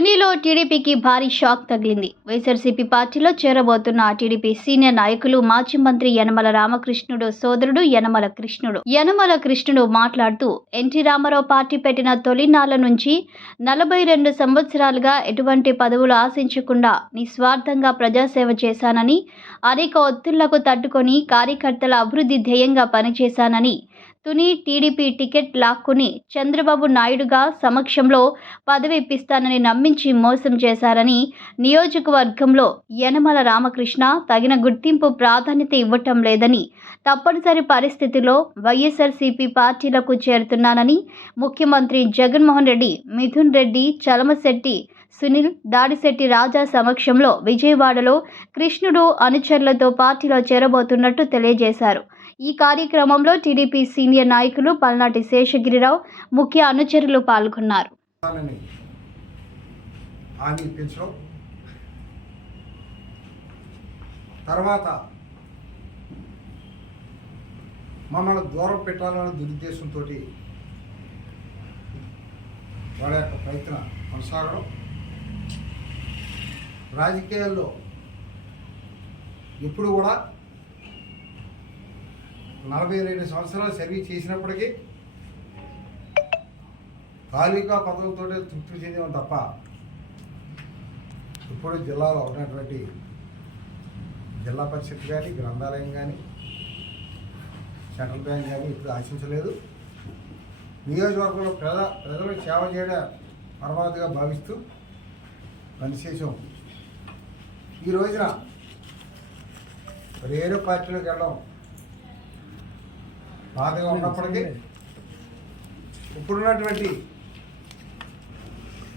తునిలో టీడీపీకి భారీ షాక్ తగిలింది. వైఎస్ఆర్సీపీ పార్టీలో చేరబోతున్న టీడీపీ సీనియర్ నాయకులు మాజీ మంత్రి యనమల రామకృష్ణుడు సోదరుడు యనమల కృష్ణుడు మాట్లాడుతూ ఎన్టీ రామారావు పార్టీ పెట్టిన తొలినాళ్ల నుంచి 42 సంవత్సరాలుగా ఎటువంటి పదవులు ఆశించకుండా నిస్వార్థంగా ప్రజాసేవ చేశానని, అనేక ఒత్తిళ్లకు తట్టుకొని కార్యకర్తల అభివృద్ధి ధ్యేయంగా పనిచేశానని, తుని టీడీపీ టికెట్ లాక్కుని చంద్రబాబు నాయుడుగా సమక్షంలో పదవి ఇప్పిస్తానని నమ్మించి మోసం చేశారని, నియోజకవర్గంలో యనమల రామకృష్ణ తగిన గుర్తింపు ప్రాధాన్యత ఇవ్వటం లేదని, తప్పనిసరి పరిస్థితిలో వైఎస్ఆర్సీపీ పార్టీలకు చేరుతున్నానని, ముఖ్యమంత్రి జగన్మోహన్ రెడ్డి, మిథున్ రెడ్డి, చలమశెట్టి సునీల్, దాడిశెట్టి రాజా సమక్షంలో విజయవాడలో కృష్ణుడు అనుచరులతో పార్టీలో చేరబోతున్నట్టు తెలియజేశారు. ఈ కార్యక్రమంలో టీడీపీ సీనియర్ నాయకులు పల్నాటి శేషగిరిరావు, ముఖ్య అనుచరులు పాల్గొన్నారు. తర్వాత మమ్మల్ని దూరం పెట్టాలనే దురుద్దేశంతో వాళ్ళ యొక్క ప్రయత్నం కొనసాగడం, రాజకీయాల్లో ఎప్పుడు కూడా 42 సంవత్సరాలు సర్వీస్ చేసినప్పటికీ తాలూకా పదవులతో తృప్తి చెందాం తప్ప ఇప్పుడు జిల్లాలో ఉన్నటువంటి జిల్లా పరిషత్ కానీ, గ్రంథాలయం కానీ, సెంట్రల్ బ్యాంక్ కానీ ఇప్పుడు ఆశించలేదు. నియోజకవర్గంలో ప్రజలకు సేవ చేయడం పరమావధిగా భావిస్తూ పనిచేసాం. ఈ రోజున వేరే పార్టీలోకి వెళ్ళడం బాధగా ఉన్నప్పటికీ ఇప్పుడున్నటువంటి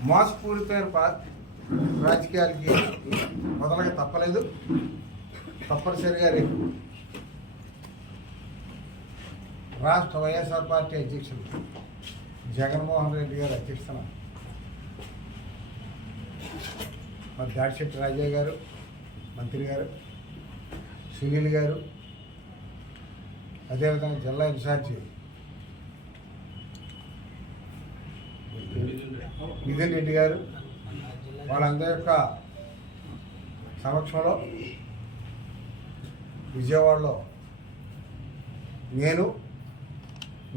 మోసపూరితమైన రాజకీయాలకి మొదలగా తప్పలేదు. తప్పనిసరిగా రేపు రాష్ట్ర వైఎస్ఆర్ పార్టీ అధ్యక్షుడు జగన్మోహన్ రెడ్డి గారు అధ్యక్షతన మరి దాడిశెట్టి రాజా గారు, మంత్రి గారు, సునీల్ గారు, అదేవిధంగా జిల్లా ఇన్ఛార్జి మిథున్ రెడ్డి గారు, వాళ్ళందరి యొక్క సమక్షంలో విజయవాడలో నేను,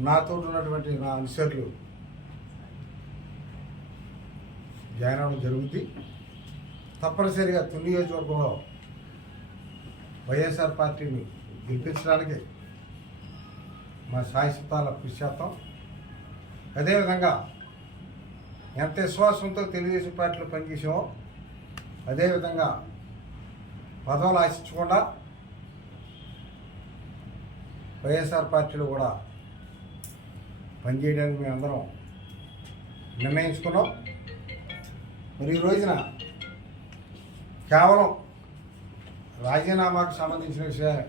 నాతో ఉన్నటువంటి నా అనుచరులు జాయిన్ అవ్వడం జరుగుద్ది. తప్పనిసరిగా తుని నియోజకవర్గంలో వైఎస్ఆర్ పార్టీని గెలిపించడానికి మా శాశ్వతాల కృషి చేస్తాం. అదేవిధంగా ఎంత విశ్వాసంతో తెలుగుదేశం పార్టీలో పనిచేసామో అదేవిధంగా పదవులు ఆశించకుండా వైఎస్ఆర్ పార్టీలో కూడా పనిచేయడానికి మేమందరం నిర్ణయించుకున్నాం. మరి ఈ రోజున కేవలం రాజీనామాకు సంబంధించిన విషయాన్ని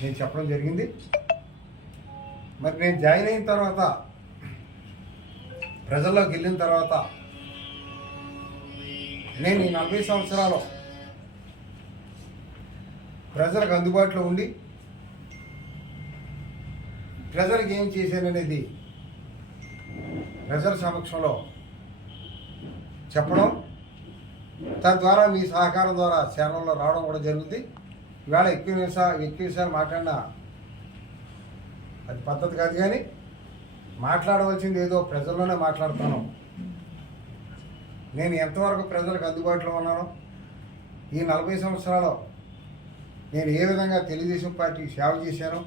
నేను చెప్పడం జరిగింది. మరి నేను జాయిన్ అయిన తర్వాత, ప్రజల్లోకి వెళ్ళిన తర్వాత నేను ఈ 40 సంవత్సరాలు ప్రజలకు అందుబాటులో ఉండి ప్రజలకు ఏం చేశాననేది ప్రజల సమక్షంలో చెప్పడం, తద్వారా మీ సహకారం ద్వారా ఛానల్లో రావడం కూడా జరుగుతుంది. ఇవాళ ఎక్కువ విషయాలు మాట్లాడినా అది పద్ధతి కాదు, కానీ మాట్లాడవలసింది ఏదో ప్రజల్లోనే మాట్లాడుతాను. నేను ఎంతవరకు ప్రజలకు అందుబాటులో ఉన్నానో, ఈ 40 సంవత్సరాలు నేను ఏ విధంగా తెలుగుదేశం పార్టీకి సేవ చేశానో,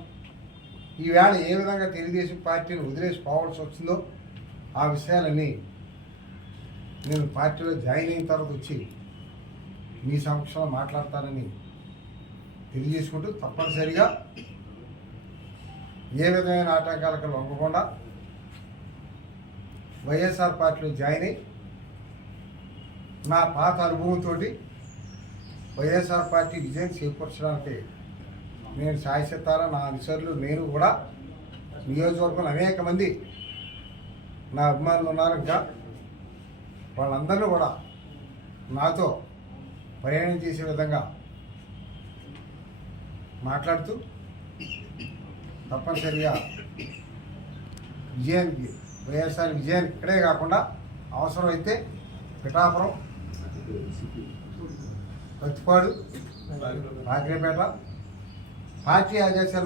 ఈవేళ ఏ విధంగా తెలుగుదేశం పార్టీని వదిలేసి పోవాల్సి వచ్చిందో ఆ విషయాలన్నీ నేను పార్టీలో జాయిన్ అయిన తర్వాత వచ్చి మీ సమక్షంలో మాట్లాడతానని తెలియజేసుకుంటూ, తప్పనిసరిగా ఏ విధమైన ఆటంకాలకు లొంగకుండా వైఎస్ఆర్ పార్టీలో జాయిన్ అయ్యి నా పాత అనుభవంతో వైఎస్ఆర్ పార్టీ విజయం చేకూర్చడానికి నేను శాశ్వతారా, నా అనుచరులు, నేను కూడా నియోజకవర్గంలో అనేక మంది నా అభిమానులు ఉన్నారు. ఇంకా వాళ్ళందరినీ కూడా నాతో ప్రయాణం చేసే విధంగా మాట్లాడుతూ తప్పనిసరిగా విజయానికి, వైఎస్ఆర్ విజయానికి ఇక్కడే కాకుండా అవసరమైతే పిఠాపురం, పత్తిపాడు, రాకిరేపేట పార్టీ అధ్యక్షుల